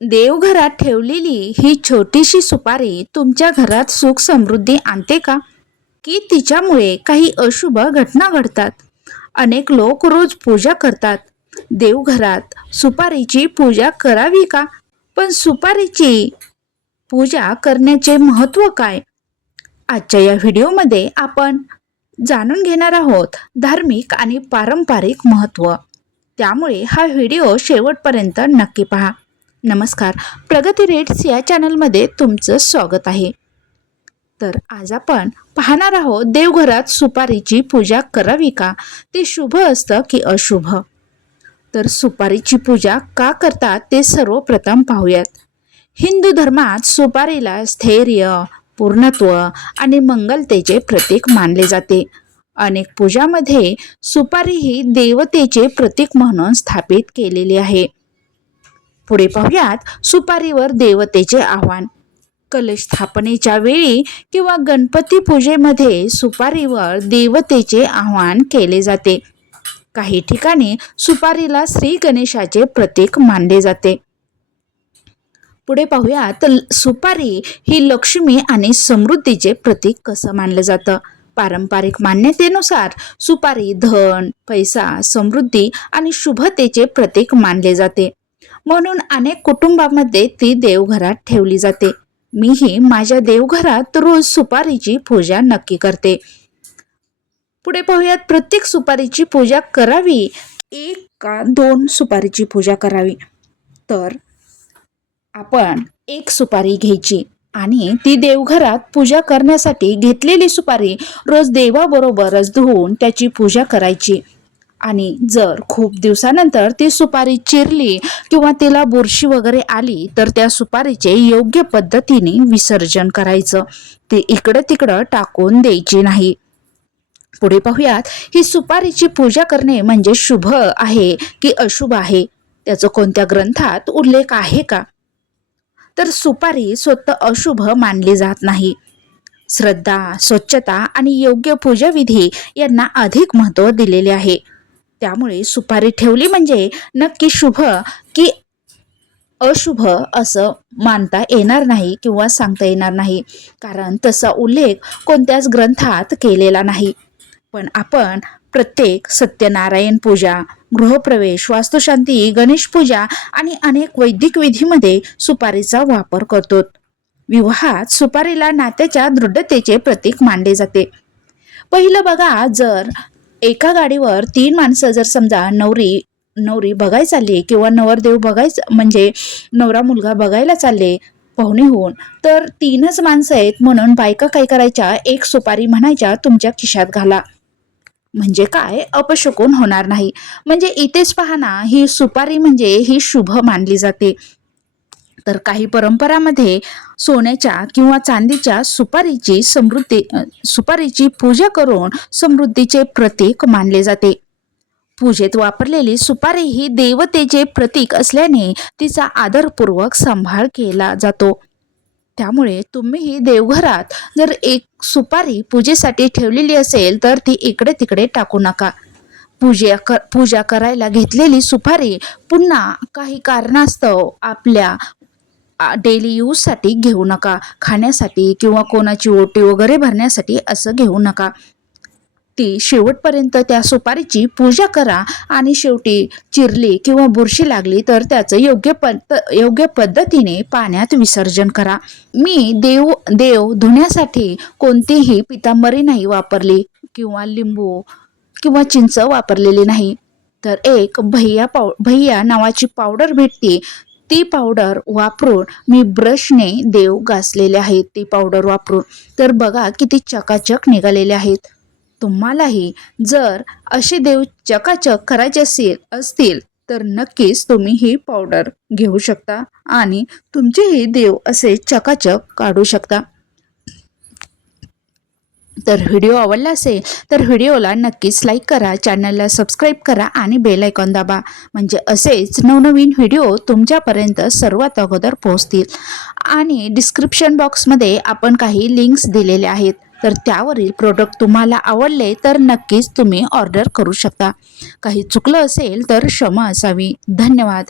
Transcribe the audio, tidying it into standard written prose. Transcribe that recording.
देवघरात ठेवलेली ही छोटीशी सुपारी तुमच्या घरात सुख समृद्धी आणते का? की तिच्यामुळे काही अशुभ घटना घडतात? अनेक लोक रोज पूजा करतात. देवघरात सुपारीची पूजा करावी का? पण सुपारीची पूजा करण्याचे महत्त्व काय? आजच्या या व्हिडिओमध्ये आपण जाणून घेणार आहोत धार्मिक आणि पारंपरिक महत्त्व. त्यामुळे हा व्हिडिओ शेवटपर्यंत नक्की पहा. नमस्कार, प्रगती रेट्स या चॅनलमध्ये तुमचं स्वागत आहे. तर आज आपण पाहणार आहोत देवघरात सुपारीची पूजा करावी का? ते शुभ असतं की अशुभ? तर सुपारीची पूजा का करतात ते सर्वप्रथम पाहूयात. हिंदू धर्मात सुपारीला स्थैर्य, पूर्णत्व आणि मंगलतेचे प्रतीक मानले जाते. अनेक पूजामध्ये सुपारी ही देवतेचे प्रतीक म्हणून स्थापित केलेली आहे. पुढे पाहूयात सुपारीवर देवतेचे आव्हान. कलश स्थापनेच्या वेळी किंवा गणपती पूजेमध्ये सुपारीवर देवतेचे आवाहन केले जाते. काही ठिकाणी सुपारीला श्री गणेशाचे प्रतीक मानले जाते. पुढे पाहूयात सुपारी ही लक्ष्मी आणि समृद्धीचे प्रतीक कसं मानलं जातं. पारंपरिक मान्यतेनुसार सुपारी धन, पैसा, समृद्धी आणि शुभतेचे प्रतीक मानले जाते. म्हणून अनेक कुटुंबामध्ये ती देवघरात ठेवली जाते. मीही माझ्या देवघरात रोज सुपारीची पूजा नक्की करते. पुढे पाहूयात प्रत्येक सुपारीची पूजा करावी, एक का दोन सुपारीची पूजा करावी? तर आपण एक सुपारी घ्यायची आणि ती देवघरात पूजा करण्यासाठी घेतलेली सुपारी रोज देवाबरोबरच धुवून त्याची पूजा करायची. आणि जर खूप दिवसानंतर ती सुपारी चिरली किंवा तिला बुरशी वगैरे आली तर त्या सुपारीचे योग्य पद्धतीने विसर्जन करायचं. ते इकडं तिकडं टाकून द्यायची नाही. पुढे पाहूयात ही सुपारीची पूजा करणे म्हणजे शुभ आहे की अशुभ आहे? त्याचं कोणत्या ग्रंथात उल्लेख आहे का? तर सुपारी स्वतः अशुभ मानली जात नाही. श्रद्धा, स्वच्छता आणि योग्य पूजाविधी यांना अधिक महत्त्व दिलेले आहे. त्यामुळे सुपारी ठेवली म्हणजे नक्की शुभ की अशुभ असं मानता येणार नाही किंवा सांगता येणार नाही, कारण तसा उल्लेख कोणत्याच ग्रंथात केलेला नाही. पण आपण प्रत्येक सत्यनारायण पूजा, गृहप्रवेश, वास्तुशांती, गणेश पूजा आणि अनेक वैदिक विधीमध्ये सुपारीचा वापर करतो. विवाहात सुपारीला नात्याच्या दृढतेचे प्रतीक मानले जाते. पहिलं बघा, जर एका गाडीवर 3 माणसं जर समजा नवरी बघायला चालली किंवा नवरदेव बघायचं म्हणजे नवरा मुलगा बघायला चालले पाहुणे होऊन, तर 3च माणसं आहेत म्हणून बायका काय करायच्या, एक सुपारी म्हणायच्या तुमच्या खिशात घाला. म्हणजे काय, अपशकुन होणार नाही. म्हणजे इथेच पहा ना, ही सुपारी म्हणजे ही शुभ मानली जाते. तर काही परंपरामध्ये सोन्याच्या किंवा चांदीच्या सुपारीची पूजा करून समृद्धीचे प्रतीक मानले जाते. पूजेत वापरलेली सुपारी ही देवतेचे प्रतीक असल्याने तिचा आदरपूर्वक सांभाळ केला जातो. त्यामुळे तुम्हीही देवघरात जर एक सुपारी पूजेसाठी ठेवलेली असेल तर ती इकडे तिकडे टाकू नका. पूजा करायला घेतलेली सुपारी पुन्हा काही कारणास्तव आपल्या डेली यूजसाठी घेऊ नका. खाण्यासाठी किंवा कोणाची ओटी वगैरे भरण्यासाठी असं घेऊ नका. ती शेवटपर्यंत त्या सुपारीची पूजा करा आणि शेवटी चिरली किंवा बुरशी लागली तर त्याचं योग्य पद्धतीने पाण्यात विसर्जन करा. मी देव धुण्यासाठी कोणतीही पितांबरी नाही वापरली किंवा लिंबू किंवा चिंच वापरलेली नाही. तर एक भैया नावाची पावडर भेटते, ती पावडर वापरून मी ब्रशने देव घासलेले आहेत. ती पावडर वापरून तर बघा किती चकाचक निघालेले आहेत. तुम्हालाही जर असे देव चकाचक करायचे असतील तर नक्कीच तुम्ही ही पावडर घेऊ शकता आणि तुमचेही देव असे चकाचक काढू शकता. तर व्हिडिओ आवडला असेल तर व्हिडिओला नक्कीच लाईक करा, चॅनलला सबस्क्राईब करा आणि बेल आयकॉन दाबा. म्हणजे असेच नवनवीन व्हिडिओ तुमच्यापर्यंत सर्वात अगोदर पोहोचतील. आणि डिस्क्रिप्शन बॉक्समध्ये आपण काही लिंक्स दिलेले आहेत, तर त्यावरील प्रोडक्ट तुम्हाला आवडले तर नक्कीच तुम्ही ऑर्डर करू शकता. काही चुकलं असेल तर क्षमा असावी. धन्यवाद.